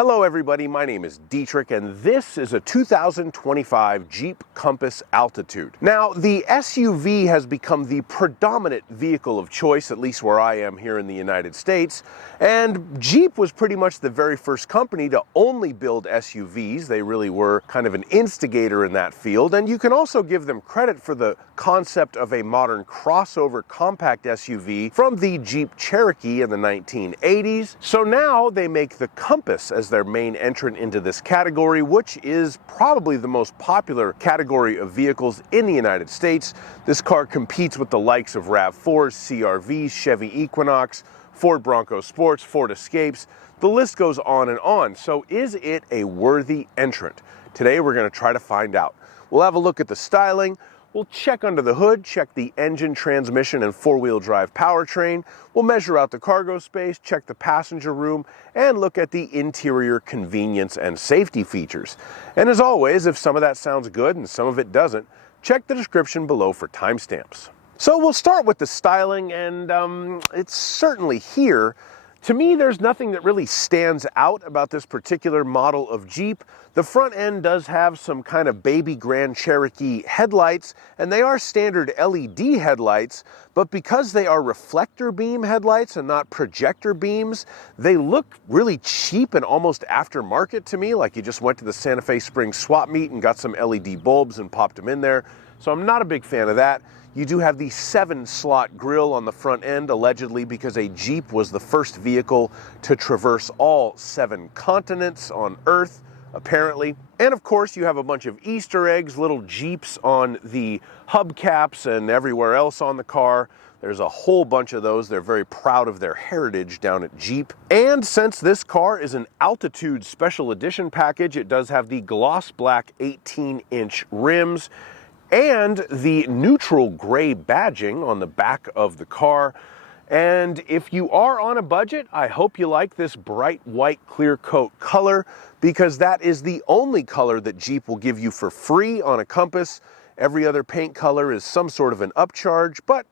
Hello everybody, my name is Dietrich and this is a 2025 Jeep Compass Altitude. Now, the SUV has become the predominant vehicle of choice, at least where I am here in the United States, and Jeep was pretty much the very first company to only build SUVs. They really were kind of an instigator in that field, and you can also give them credit for the concept of a modern crossover compact SUV from the Jeep Cherokee in the 1980s. So now they make the Compass as their main entrant into this category, which is probably the most popular category of vehicles in the United States. This car competes with the likes of RAV4s, CR-Vs, Chevy Equinox, Ford Bronco Sports, Ford Escapes. The list goes on and on. So is it a worthy entrant? Today we're going to try to find out. We'll have a look at the styling. We'll check under the hood, check the engine, transmission, and four-wheel drive powertrain. We'll measure out the cargo space, check the passenger room, and look at the interior convenience and safety features. And as always, if some of that sounds good and some of it doesn't, check the description below for timestamps. So we'll start with the styling, and it's certainly here. To me, there's nothing that really stands out about this particular model of Jeep. The front end does have some kind of baby Grand Cherokee headlights, and they are standard LED headlights, but because they are reflector beam headlights and not projector beams, they look really cheap and almost aftermarket to me, like you just went to the Santa Fe Springs swap meet and got some LED bulbs and popped them in there. So I'm not a big fan of that. You do have the 7-slot grille on the front end, allegedly because a Jeep was the first vehicle to traverse all 7 continents on Earth, apparently. And of course, you have a bunch of Easter eggs, little Jeeps on the hubcaps and everywhere else on the car. There's a whole bunch of those. They're very proud of their heritage down at Jeep. And since this car is an Altitude Special Edition package, it does have the gloss black 18-inch rims and the neutral gray badging on the back of the car. And if you are on a budget, I hope you like this bright white clear coat color, because that is the only color that Jeep will give you for free on a Compass. Every other paint color is some sort of an upcharge, but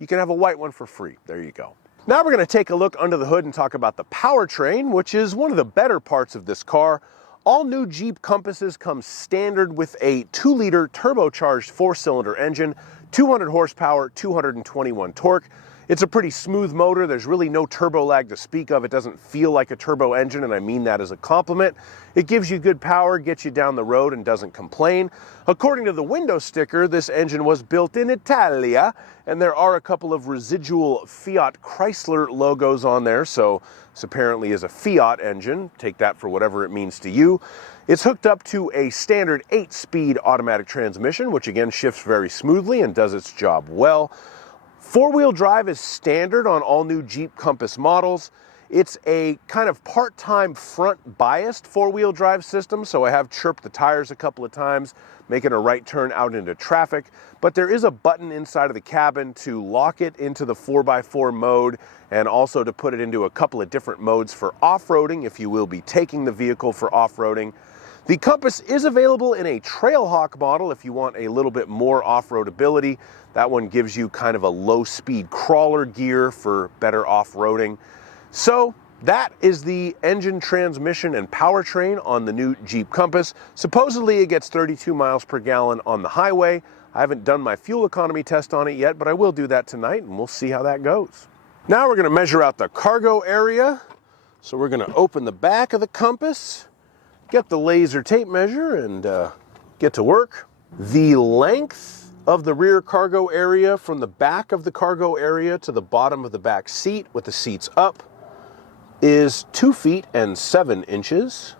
you can have a white one for free. There you go. Now we're going to take a look under the hood and talk about the powertrain, which is one of the better parts of this car. All new Jeep Compasses come standard with a 2-liter turbocharged 4-cylinder engine, 200 horsepower, 221 torque. It's a pretty smooth motor. There's really no turbo lag to speak of. It doesn't feel like a turbo engine, and I mean that as a compliment. It gives you good power, gets you down the road, and doesn't complain. According to the window sticker, this engine was built in Italia, and there are a couple of residual Fiat Chrysler logos on there, so this apparently is a Fiat engine. Take that for whatever it means to you. It's hooked up to a standard 8-speed automatic transmission, which again shifts very smoothly and does its job well. 4-wheel drive is standard on all new Jeep Compass models. It's a kind of part-time front-biased 4-wheel drive system, so I have chirped the tires a couple of times, making a right turn out into traffic. But there is a button inside of the cabin to lock it into the 4x4 mode, and also to put it into a couple of different modes for off-roading if you will be taking the vehicle for off-roading. The Compass is available in a Trailhawk model if you want a little bit more off-road ability. That one gives you kind of a low-speed crawler gear for better off-roading. So that is the engine, transmission, and powertrain on the new Jeep Compass. Supposedly it gets 32 miles per gallon on the highway. I haven't done my fuel economy test on it yet, but I will do that tonight, and we'll see how that goes. Now we're going to measure out the cargo area. So we're going to open the back of the Compass, get the laser tape measure, and get to work. The length of the rear cargo area from the back of the cargo area to the bottom of the back seat with the seats up is 2 feet and 7 inches.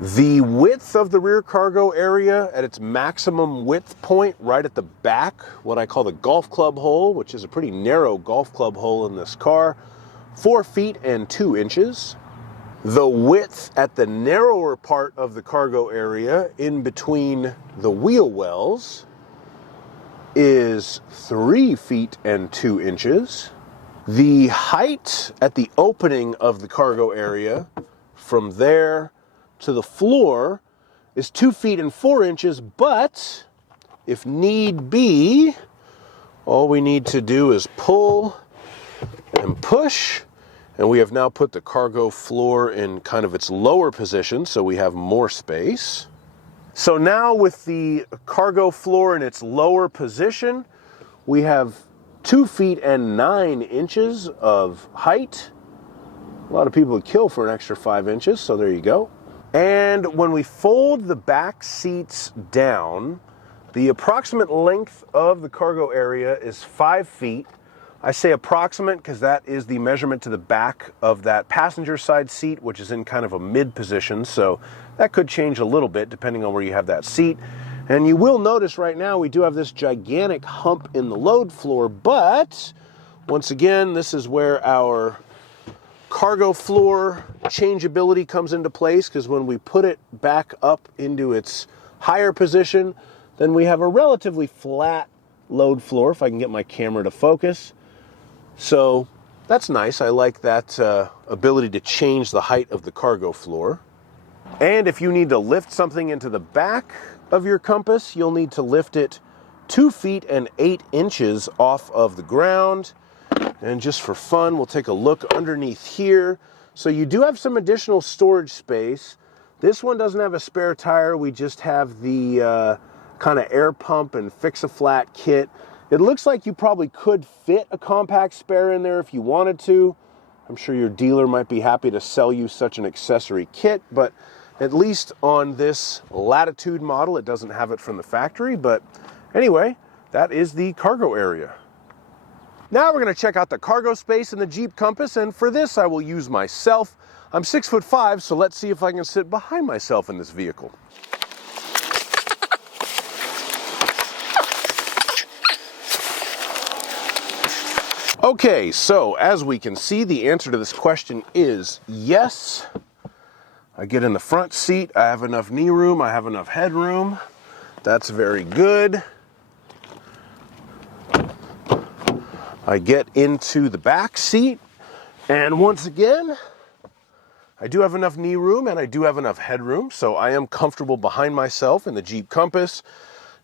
The width of the rear cargo area at its maximum width point right at the back, what I call the golf club hole, which is a pretty narrow golf club hole in this car, 4 feet and 2 inches. The width at the narrower part of the cargo area in between the wheel wells is 3 feet and 2 inches. The height at the opening of the cargo area from there to the floor is 2 feet and 4 inches, but if need be, all we need to do is pull and push, And we have now put the cargo floor in kind of its lower position, so we have more space. So now with the cargo floor in its lower position, we have 2 feet and 9 inches of height. A lot of people would kill for an extra 5 inches, so there you go. And when we fold the back seats down, the approximate length of the cargo area is 5 feet. I say approximate because that is the measurement to the back of that passenger side seat, which is in kind of a mid position, so that could change a little bit depending on where you have that seat. And you will notice right now we do have this gigantic hump in the load floor, but once again, this is where our cargo floor changeability comes into place, because when we put it back up into its higher position, then we have a relatively flat load floor, if I can get my camera to focus. So that's nice. I like that ability to change the height of the cargo floor. And if you need to lift something into the back of your Compass, you'll need to lift it 2 feet and 8 inches off of the ground. And just for fun, we'll take a look underneath here. So you do have some additional storage space. This one doesn't have a spare tire. We just have the kind of air pump and fix-a-flat kit. It looks like you probably could fit a compact spare in there if you wanted to. I'm sure your dealer might be happy to sell you such an accessory kit, but at least on this Latitude model, it doesn't have it from the factory. But anyway, that is the cargo area. Now we're going to check out the cargo space in the Jeep Compass, and for this I will use myself. I'm 6'5", so let's see if I can sit behind myself in this vehicle. Okay, so as we can see, the answer to this question is yes. I get in the front seat, I have enough knee room, I have enough headroom. That's very good. I get into the back seat, and once again, I do have enough knee room and I do have enough headroom, so I am comfortable behind myself in the Jeep Compass.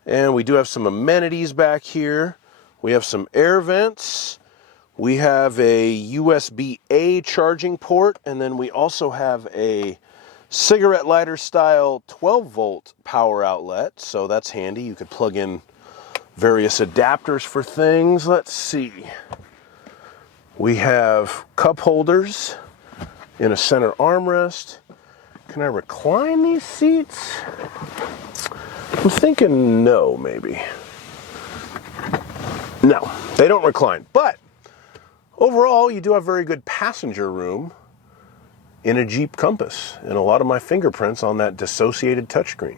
And we do have some amenities back here. We have some air vents. We have a USB-A charging port, and then we also have a cigarette lighter style 12-volt power outlet, so that's handy. You could plug in various adapters for things. Let's see. We have cup holders in a center armrest. Can I recline these seats? I'm thinking no, maybe. No, they don't recline, but overall, you do have very good passenger room in a Jeep Compass, and a lot of my fingerprints on that dissociated touchscreen.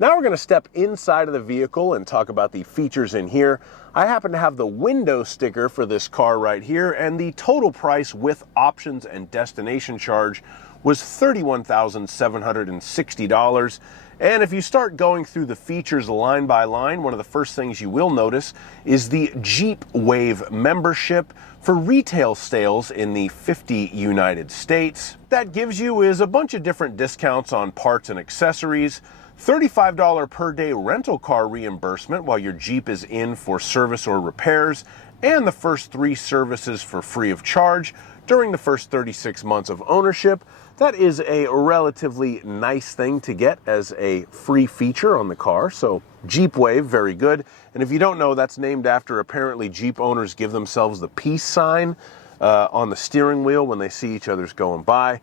Now we're going to step inside of the vehicle and talk about the features in here. I happen to have the window sticker for this car right here, and the total price with options and destination charge was $31,760. And if you start going through the features line by line, one of the first things you will notice is the Jeep Wave membership for retail sales in the 50 United States. That gives you is a bunch of different discounts on parts and accessories, $35 per day rental car reimbursement while your Jeep is in for service or repairs, and the first 3 services for free of charge during the first 36 months of ownership. That is a relatively nice thing to get as a free feature on the car. So Jeep Wave, very good. And if you don't know, that's named after apparently Jeep owners give themselves the peace sign on the steering wheel when they see each other's going by.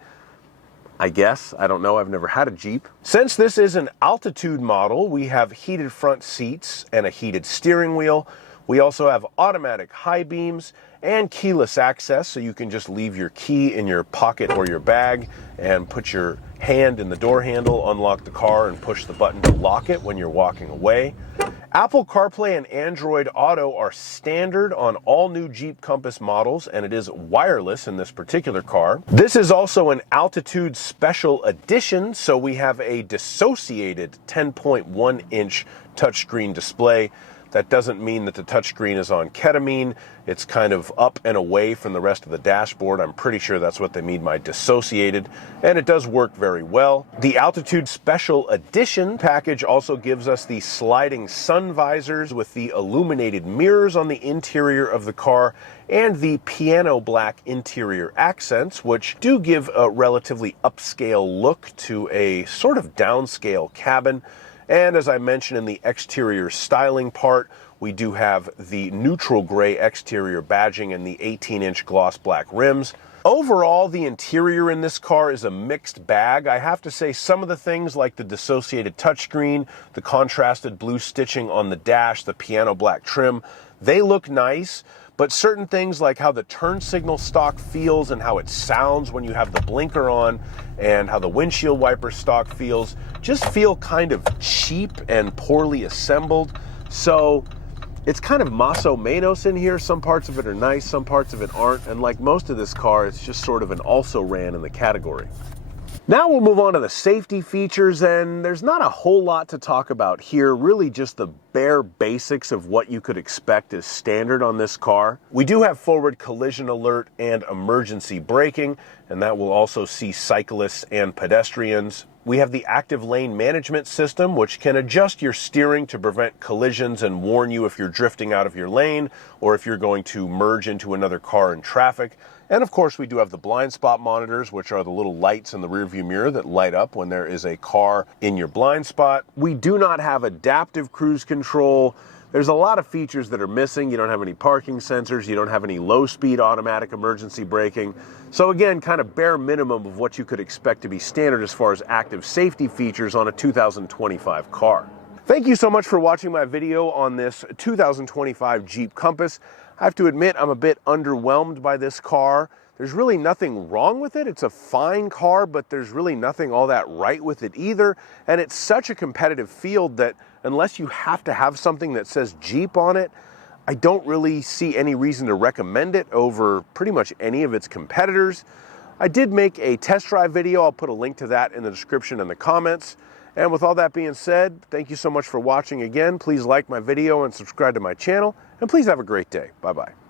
I guess. I don't know. I've never had a Jeep. Since this is an Altitude model, we have heated front seats and a heated steering wheel. We also have automatic high beams and keyless access, so you can just leave your key in your pocket or your bag and put your hand in the door handle, unlock the car, and push the button to lock it when you're walking away. Apple CarPlay and Android Auto are standard on all new Jeep Compass models, and it is wireless in this particular car. This is also an Altitude Special Edition, so we have a dissociated 10.1-inch touchscreen display. That doesn't mean that the touchscreen is on ketamine. It's kind of up and away from the rest of the dashboard. I'm pretty sure that's what they mean by dissociated, and it does work very well. The Altitude Special Edition package also gives us the sliding sun visors with the illuminated mirrors on the interior of the car and the piano black interior accents, which do give a relatively upscale look to a sort of downscale cabin. And as I mentioned in the exterior styling part, we do have the neutral gray exterior badging and the 18-inch gloss black rims. Overall, the interior in this car is a mixed bag. I have to say some of the things like the dissociated touchscreen, the contrasted blue stitching on the dash, the piano black trim, they look nice. But certain things like how the turn signal stock feels and how it sounds when you have the blinker on and how the windshield wiper stock feels just feel kind of cheap and poorly assembled. So it's kind of más o menos in here. Some parts of it are nice, some parts of it aren't. And like most of this car, it's just sort of an also-ran in the category. Now we'll move on to the safety features, and there's not a whole lot to talk about here, really just the bare basics of what you could expect as standard on this car. We do have forward collision alert and emergency braking, and that will also see cyclists and pedestrians. We have the active lane management system, which can adjust your steering to prevent collisions and warn you if you're drifting out of your lane or if you're going to merge into another car in traffic. And of course, we do have the blind spot monitors, which are the little lights in the rearview mirror that light up when there is a car in your blind spot. We do not have adaptive cruise control. There's a lot of features that are missing. You don't have any parking sensors. You don't have any low-speed automatic emergency braking. So again, kind of bare minimum of what you could expect to be standard as far as active safety features on a 2025 car. Thank you so much for watching my video on this 2025 Jeep Compass. I have to admit, I'm a bit underwhelmed by this car. There's really nothing wrong with it. It's a fine car, but there's really nothing all that right with it either. And it's such a competitive field that unless you have to have something that says Jeep on it, I don't really see any reason to recommend it over pretty much any of its competitors. I did make a test drive video. I'll put a link to that in the description and the comments. And with all that being said, thank you so much for watching again. Please like my video and subscribe to my channel. And please have a great day. Bye-bye.